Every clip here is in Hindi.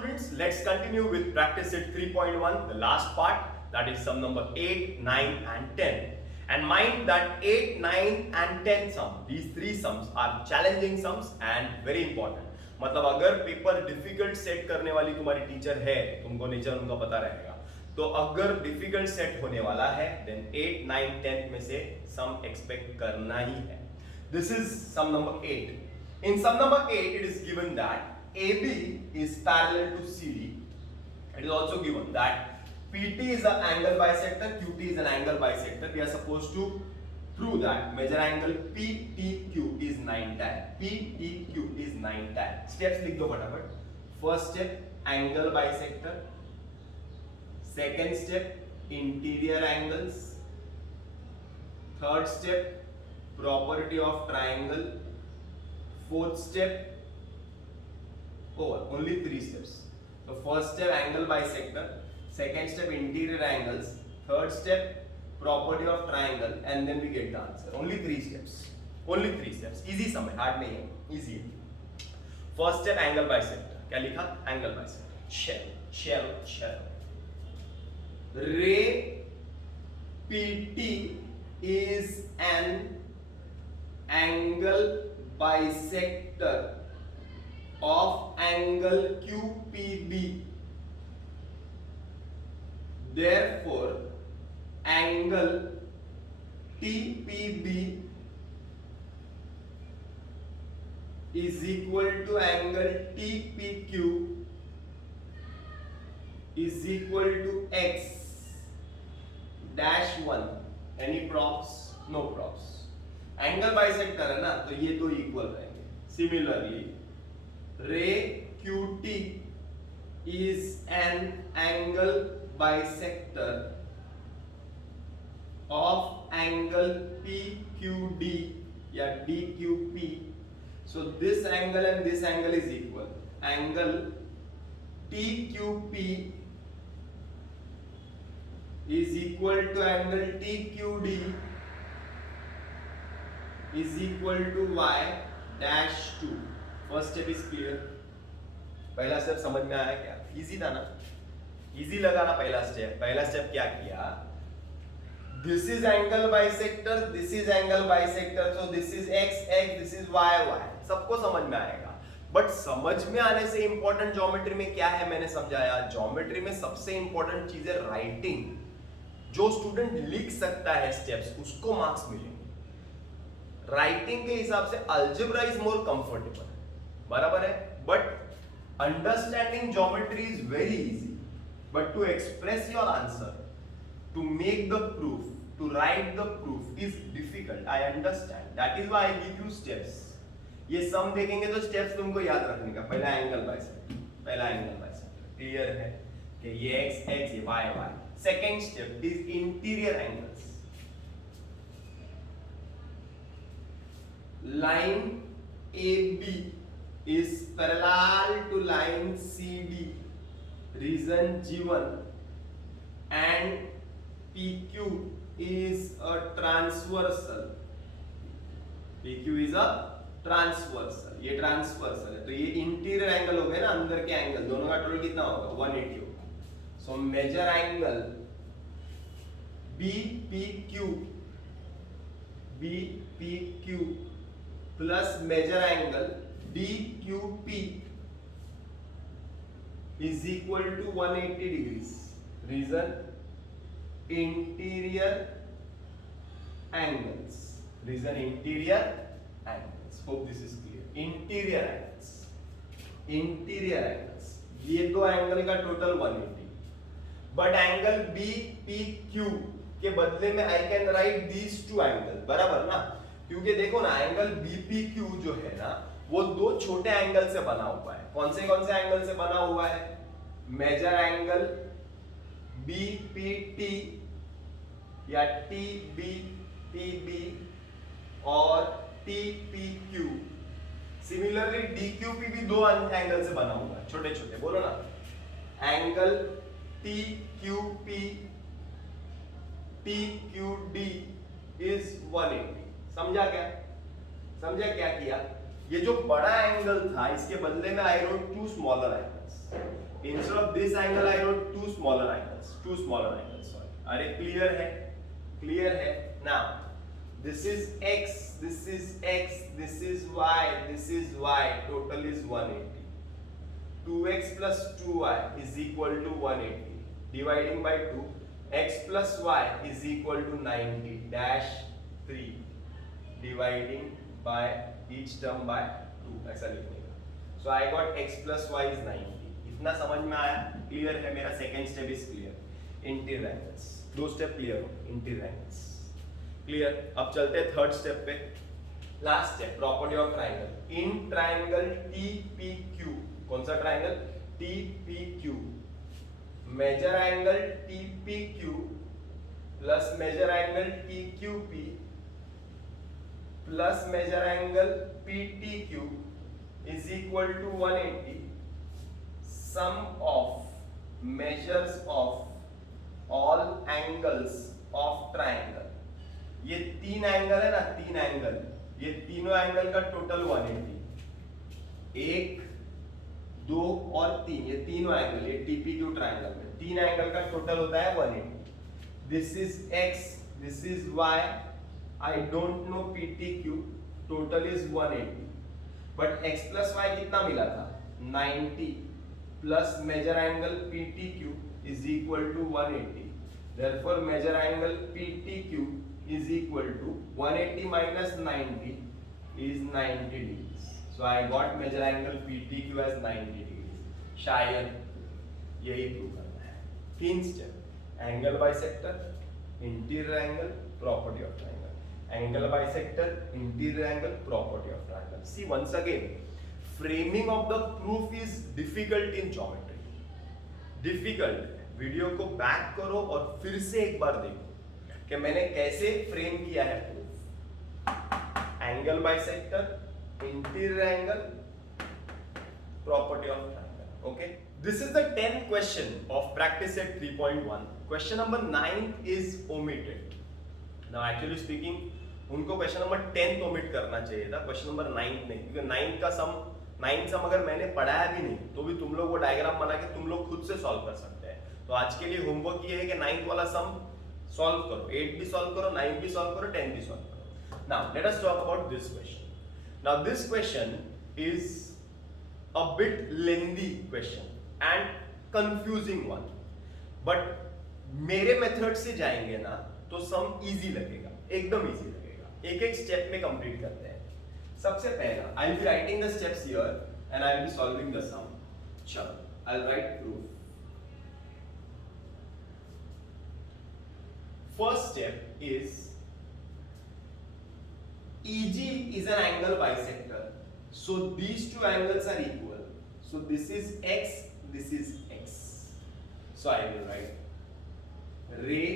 students, let's continue with practice set 3.1, the last part, that is sum number 8, 9 and 10. And mind that 8, 9 and 10 sum, these three sums are challenging sums and very important. मतलब अगर पेपर डिफिकल्ट सेट करने वाली तुम्हारी टीचर है, तुमको नेचर उनका पता रहेगा, तो अगर डिफिकल्ट सेट होने वाला है देन 8, 9, 10 में से सम एक्सपेक्ट करना ही है. This is sum number 8. In sum number 8 it is given that AB is parallel to CD. It is also given that PT is an angle bisector, QT is an angle bisector. We are supposed to prove that major angle PTQ is 9 tan. PTQ is 9 tan. Steps लिख दो फटाफट. First step angle bisector. Second step interior angles. Third step property of triangle. Fourth step over. Only 3 steps. So first step angle bisector. Second step interior angles. Third step property of triangle, and then we get the answer. Only 3 steps. Only 3 steps. Easy sum है, hard नहीं है, easy है. First step angle bisector. क्या लिखा? Angle bisector. Shell. Ray PT is an angle bisector of angle QPB. Therefore, angle TPB is equal to angle TPQ is equal to x dash 1. Any props? No props. Angle bisector है ना, तो ये तो equal रहेंगे. Similarly, ray QT is an angle bisector of angle PQD या DQP. So this angle and this angle is equal. Angle TQP is equal to angle TQD is equal to y dash 2. First step is clear. पहला स्टेप समझ में आया क्या? इजी था ना? इजी लगा ना पहला स्टेप? पहला स्टेप क्या किया? This is angle bisector, this is angle bisector, so this is x, this is y. सबको समझ में आएगा. बट समझ में आने से इंपॉर्टेंट ज्योमेट्री में क्या है मैंने समझाया. ज्योमेट्री में सबसे इंपॉर्टेंट चीज है राइटिंग. जो स्टूडेंट लिख सकता है स्टेप्स उसको मार्क्स मिलेंगे. राइटिंग के हिसाब से अलजेब्रा इज मोर कंफर्टेबल, बराबर है. But understanding geometry is very easy, but to express your answer, to make the proof, to write the proof is difficult. I understand. That is why I give you steps. ये सम देखेंगे तो steps तुमको याद रखने का. पहला एंगल बाइसेक्टर क्लियर है कि ये x ये y. Second step is interior angles. Line AB is parallel to line CD, region G1, and PQ is a transversal. PQ is a transversal. ये ट्रांसवर्सल है, तो ये इंटीरियर एंगल हो गए ना, अंदर के एंगल दोनों का टोटल कितना होगा? 180 होगा. So measure angle BPQ plus measure angle DQP is equal to 180 degrees. Reason interior angles. Reason interior angles. Hope this is clear. Interior angles. ये दो एंगल का टोटल 180. बट एंगल BPQ के बदले में आई can right these two angle, बराबर ना. क्योंकि देखो ना, एंगल BPQ जो है ना, वो दो छोटे एंगल से बना हुआ है. कौन से एंगल से बना हुआ है? मेजर एंगल BPT या TBPB और TPQ. सिमिलरली DQP भी दो एंगल से बना हुआ है, छोटे छोटे. बोलो ना, एंगल TQP TQD is 180. समझा क्या किया? ये जो बड़ा एंगल था इसके बदले में I wrote two smaller angles. instead of this angle I wrote two smaller angles, sorry. अरे clear है now. This is x, this is x, this is y, this is y. Total is 180. 2x plus 2y is equal to 180. Dividing by 2, x plus y is equal to 90 dash 3. Dividing by each term by 2. ऐसा लिखने का. So I got x plus y is 90. इतना समझ में आया? Clear है मेरा second step is clear. Interior angles. दो step clear हो. Interior angles. क्लियर. अब चलते हैं थर्ड स्टेप पे. Last step property of triangle. In triangle TPQ, कौन सा triangle? TPQ. Measure angle TPQ plus measure angle TQP plus measure angle PTQ is equal to 180. Sum of measures of all angles of triangle. ये तीन एंगल है ना, तीन एंगल, ये तीनों एंगल का टोटल 180. 1, 2 और 3, ये तीनों एंगल, ये TPQ ट्रायंगल में तीन एंगल का टोटल होता है 180. This is x, this is y, I don't know PTQ, total is 180. But x plus y कितना मिला था? 90 plus measure angle PTQ is equal to 180. Therefore measure angle PTQ is equal to 180 minus 90 is 90 degrees. So I got measure angle PTQ as 90 degrees. शायद यही प्रूव करना है. तीन step. Angle bisector, interior angle, property of triangle. Angle bisector, interior angle, property of triangle. See once again, framing of the proof is difficult in geometry. difficult है. वीडियो को बैक करो और फिर से एक बार देखो कि मैंने कैसे फ्रेम किया है proof. Angle bisector, interior angle, property of triangle. Okay, this is the 10th question of practice set 3.1. Question number 9 is omitted. Now actually speaking उनको क्वेश्चन नंबर 10th ओमिट करना चाहिए था, क्वेश्चन नंबर 9 नहीं, क्योंकि 9 सम अगर मैंने पढ़ाया भी नहीं तो भी तुम लोग वो डायग्राम बना के तुम लोग खुद से सॉल्व कर सकते हैं. तो आज के लिए होमवर्क ये है कि 9th वाला सम सॉल्व करो. 8 भी सॉल्व करो, 9 भी सॉल्व करो, 10 भी सॉल्व करो. Now let us talk about this question. Now this question is a bit lengthy question and confusing one, but मेरे मेथड से जाएंगे ना तो सम इजी लगेगा, एकदम इजी लगेगा. एक एक स्टेप में कंप्लीट करते हैं. सबसे पहला I will be writing the steps here and I will be solving the sum. चलो I will write proof. First step is EG is an angle bisector. So these two angles are equal. So this is x, this is x. So I will write ray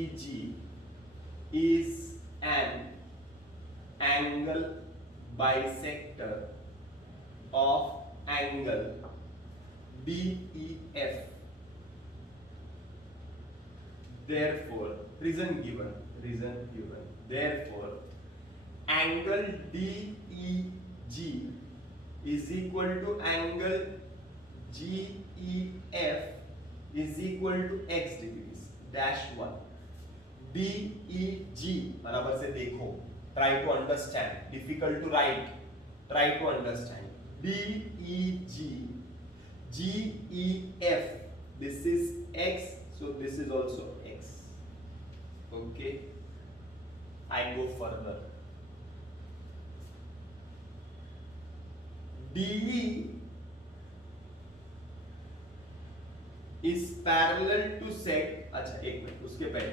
EG is an angle bisector of angle DEF. Therefore, reason given. Therefore, angle DEG is equal to angle GEF is equal to x degrees dash 1. DEG बराबर से देखो. Try to understand. Difficult to write. Try to understand. DEG, GEF. This is x, so this is also x. Okay, I go further. DE is parallel to set. अच्छा एक मिनट, उसके पहले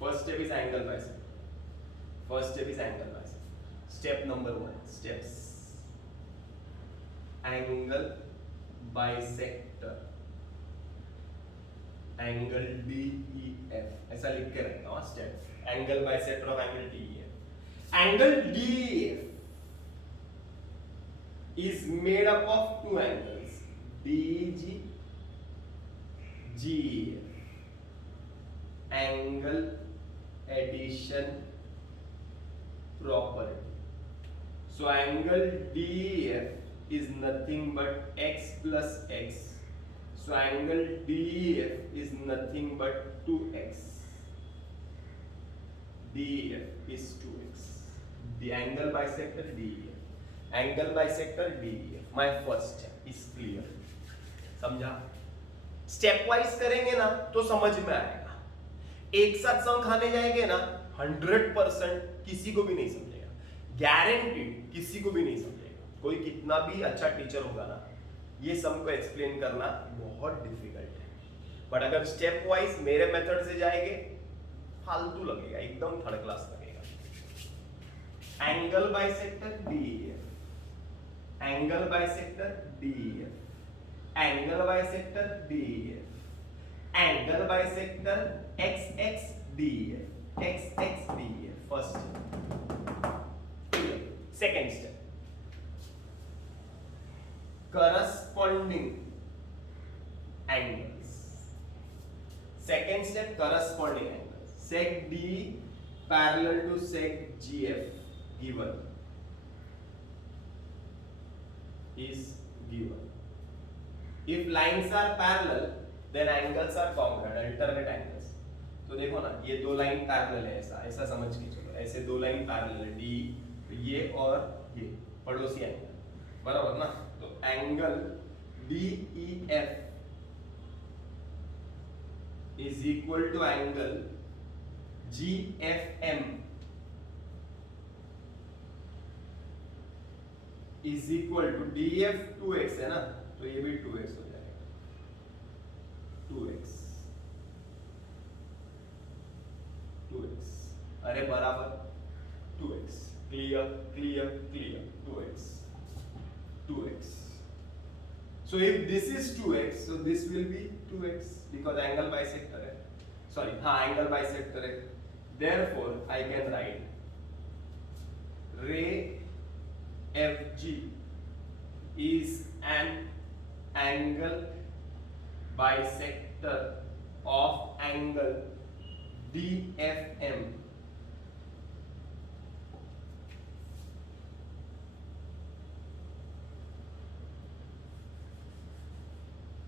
first step is angle bisector. Step number 1, steps. Angle bisector, angle DEF ऐसा लिख के रखना हो. Step angle bisector of angle DEF. Angle DEF is made up of two angles, DEG, GEF. Angle addition property. So angle DEF is nothing but x plus x. So angle DEF is nothing but 2x. DEF is 2x. The angle bisector DEF. Angle bisector DEF. My first step is clear. समझा? स्टेप वाइज करेंगे ना तो समझ में आएगा. एक साथ सम खाने जाएंगे ना 100% किसी को भी नहीं समझेगा. गारंटीड किसी को भी नहीं समझेगा. कोई कितना भी अच्छा टीचर होगा ना, ये सम को एक्सप्लेन करना बहुत डिफिकल्ट है. बट अगर स्टेप वाइज मेरे मेथड से जाएंगे फालतू लगेगा, एकदम थर्ड क्लास लगेगा. Angle bisector DEF, angle bisector DEF, angle bisector DEF, angle bisector XX DEF, XX DEF. First second step corresponding angles. Second step, corresponding angles. Sec D parallel to sec GF given is given. If lines are parallel, then angles are congruent, alternate angles. तो देखो ना, ये दो लाइन पैरेलल है, ऐसा ऐसा समझ के चलो. ऐसे दो लाइन पैरेलल है, D ये और ये पड़ोसी एंगल, बराबर ना. तो angle DEF is equal to angle GFM is equal to DF 2x है ना, तो ये भी 2x हो जाएगा. 2x 2x अरे बराबर 2x. Clear clear clear. 2x 2x. So if this is 2x, so this will be 2x because angle bisector है. Sorry, हाँ angle bisector है. Therefore, I can write ray FG is an angle bisector of angle DFM.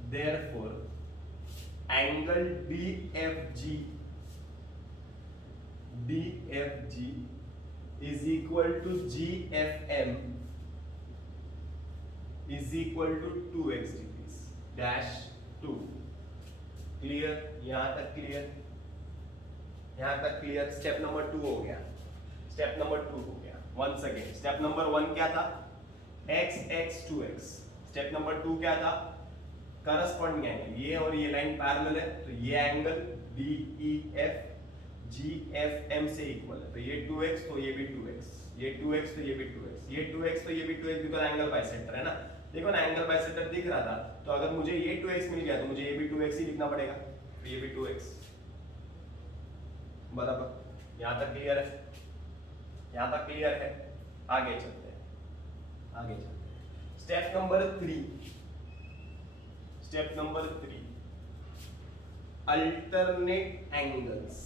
Therefore, angle DFG is equal to GFM is equal to 2x degrees dash 2. Clear? यहाँ तक clear? यहाँ तक clear? Step number 2 हो गया. Step number 2 हो गया. Once again, step number 1 क्या था? x x 2x. Step number 2 क्या था? Corresponding angle. ये और ये लाइन पैरेलल है, तो ये एंगल DEF GFM से इक्वल है. तो ये 2x तो ये भी 2x, ये 2x तो ये भी 2x, ये 2x तो ये भी 2x, बिकॉज़ एंगल बाइसेक्टर है ना. देखो ना, एंगल बाइसेक्टर दिख रहा था, तो अगर मुझे ये 2x मिल गया तो मुझे ये भी 2x ही लिखना पड़ेगा. तो ये भी 2x बराबर. यहाँ तक क्लियर है? यहाँ तक क्लियर है? आगे चलते हैं, आगे चलते हैं. Step number 3. Step number 3, alternate angles.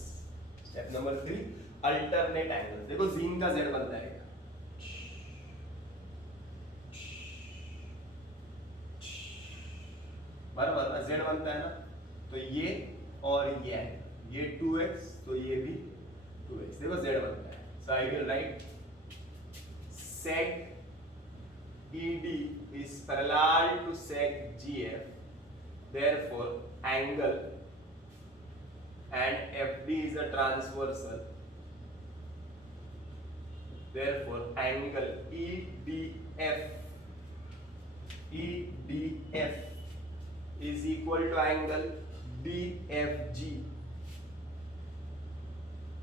Step number 3, alternate angles. देखो जीन का z बनता है, बराबर ना, z बनता है ना. तो ये और ये एंगल, ये 2x तो ये भी 2x. देखो z बनता है. So I will write sec ED is parallel to sec GF. Therefore, angle and FD is a transversal. Therefore, angle EDF is equal to angle DFG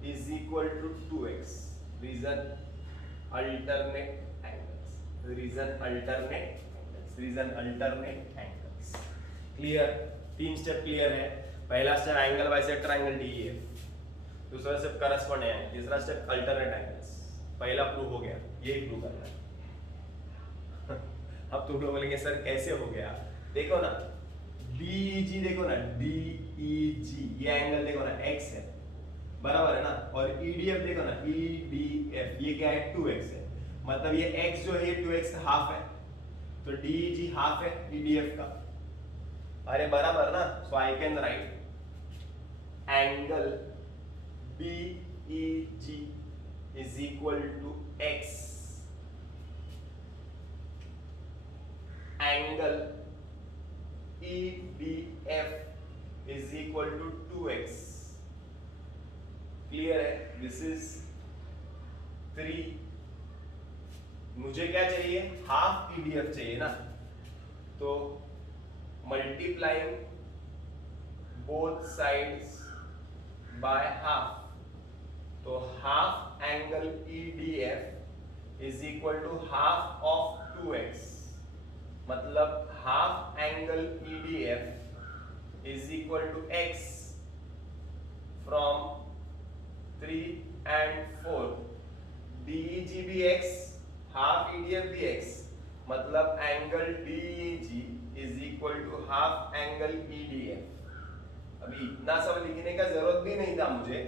is equal to 2x. Reason alternate angles. Reason alternate angles. Reason alternate angles. Clear? 3 step clear है. पहला step angle bisector angle DEF, दूसरा स्टेप करस्पॉन्डिंग एंगल, तीसरा स्टेप अल्टरनेट एंगल्स. पहला प्रूव हो गया, ये प्रूव करना है. अब तुम लोग बोलेंगे सर कैसे हो गया? देखो ना, DEG देखो ना, DEG ये एंगल देखो ना x है, बराबर है ना. और EDF देखो ना, EDF ये क्या है? 2x है. मतलब ये x जो है ये 2x का हाफ है. तो DEG हाफ है EDF का, अरे बराबर ना, so I can write angle BEG is equal to x, angle EDF is equal to 2x। Clear है? दिस इज 3, मुझे क्या चाहिए, हाफ EDF चाहिए ना, तो multiplying both sides by half, तो half angle EDF is equal to half of 2x, मतलब half angle EDF is equal to x from 3 and 4, DEG भी x, हाफ EDF भी x, मतलब angle DEG is equal to half angle EDF। अभी इतना सब लिखने का जरूरत भी नहीं था मुझे,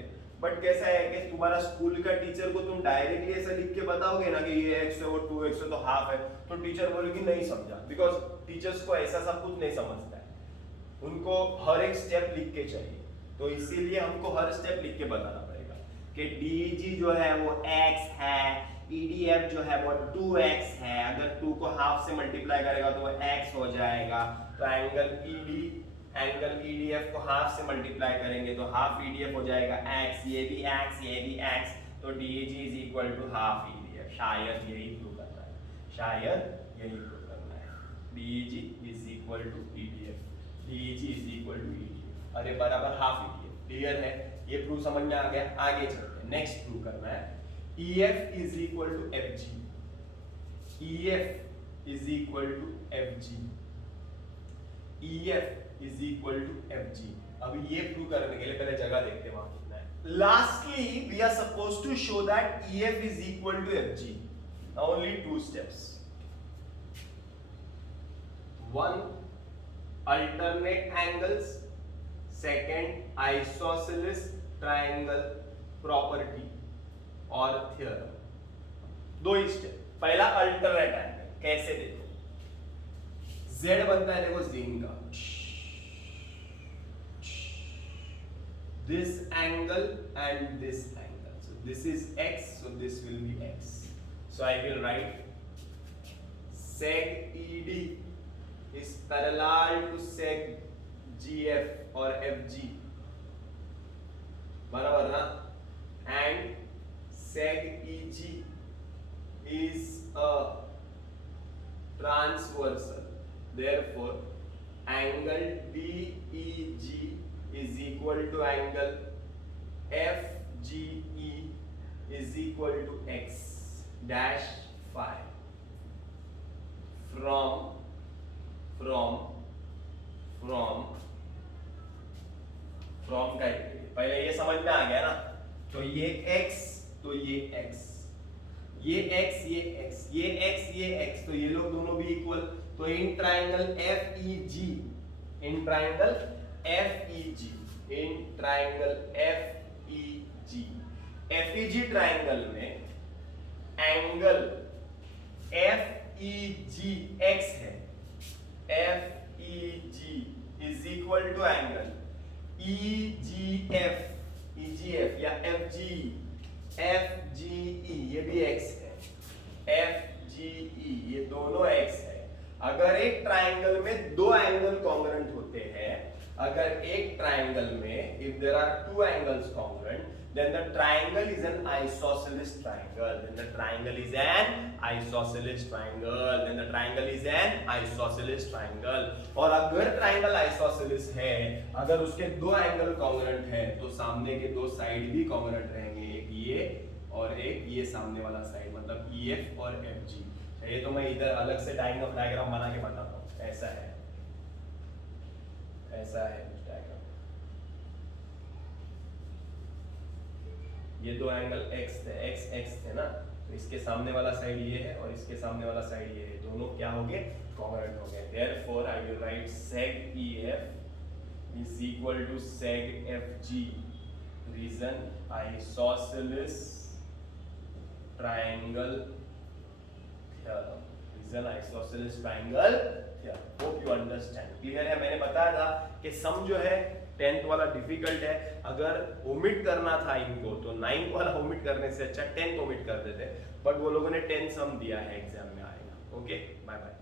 बट कैसा है कि तुम्हारा स्कूल का टीचर को तुम डायरेक्टली ऐसा लिख के बताओगे ना कि ये x है वो 2x है तो हाफ है, तो टीचर बोलेगी नहीं समझा, बिकॉज टीचर्स को ऐसा सब कुछ नहीं समझता है, उनको हर एक स्टेप लिख के चाहिए, तो इसीलिए हमको हर स्टेप लिख के बताना पड़ेगा कि DEG जो है वो x है, EDF जो है वो 2x है, अगर 2 को हाफ से मल्टीप्लाई करेगा तो वो x हो जाएगा, तो एंगल EDF को हाफ से मल्टीप्लाई करेंगे तो हाफ EDF हो जाएगा x, ये भी x, ये भी x, तो DEG is equal to half EDF। शायद यही प्रूव करना है, शायद यही प्रूव करना है, DEG is equal to EDF, DEG is equal to EDF, अरे बराबर हाफ EDF। क्लियर है? ये प्रूफ समझ में आ गया, आगे चलते हैं, नेक्स्ट प्रूव करना है EF is equal to FG, EF is equal to FG, EF is equal to FG। अब ये प्रूव करने के लिए पहले जगह देखते हैं वहां कितना है। Lastly we are supposed to show that EF is equal to FG, only 2 steps, one alternate angles, second isosceles triangle property और थ्योरम। 2 ही स्टेप, पहला अल्टरनेट एंगल कैसे देखो, Z बनता है देखो जिंग का, this angle and this angle, so this is x, so this will be x, so I will write sec ED is parallel to sec GF or FG, बराबर ना, and sec EG is a transversal, therefore angle DEG is equal to angle FGE is equal to x dash phi from का पहले ये समझ में आ गया ना, तो ये x, तो ये x, ये x, ये x, ये x, ये x, तो ये लोग दोनों भी इक्वल, तो in triangle FEG, in triangle FEG, in triangle FEG, FEG triangle में एंगल FEG x है, FEG is equal to angle EGF, EGF या FGE, FGE ये भी x है, FGE ये दोनों x है। अगर एक ट्राइंगल में 2 एंगल कॉन्ग्रुएंट होते हैं, अगर एक ट्राइंगल में if there are 2 angles congruent, then the triangle is an isosceles triangle, then the triangle is an isosceles triangle, then the triangle is an isosceles triangle। और अगर ट्राइंगल आइसोसेलेस है, अगर उसके 2 एंगल कॉन्ग्रुएंट है, तो सामने के 2 साइड भी कॉन्ग्रुएंट रहेंगे, एक ये और एक ये सामने वाला साइड, मतलब EF और FG। ये तो मैं इधर अलग से डायग्राम बना के बताता हूँ, ऐसा है, ऐसा है डायग्राम, ये 2 एंगल x थे, x थे ना, तो इसके सामने वाला साइड ये है और इसके सामने वाला साइड ये है, दोनों क्या हो गए, कॉन्ग्रुएंट हो गए। Therefore I will write sec EF is equal to sec FG, reason isosceles triangle theorem, is an isosceles triangle here. Hope you understand. Clear है? मैंने बताया था कि सम जो है 10th वाला डिफिकल्ट है, अगर ओमिट करना था इनको तो 9th वाला ओमिट करने से अच्छा 10th ओमिट कर देते, बट वो लोगों ने 10 सम दिया है, एग्जाम में आएगा. Okay, bye bye.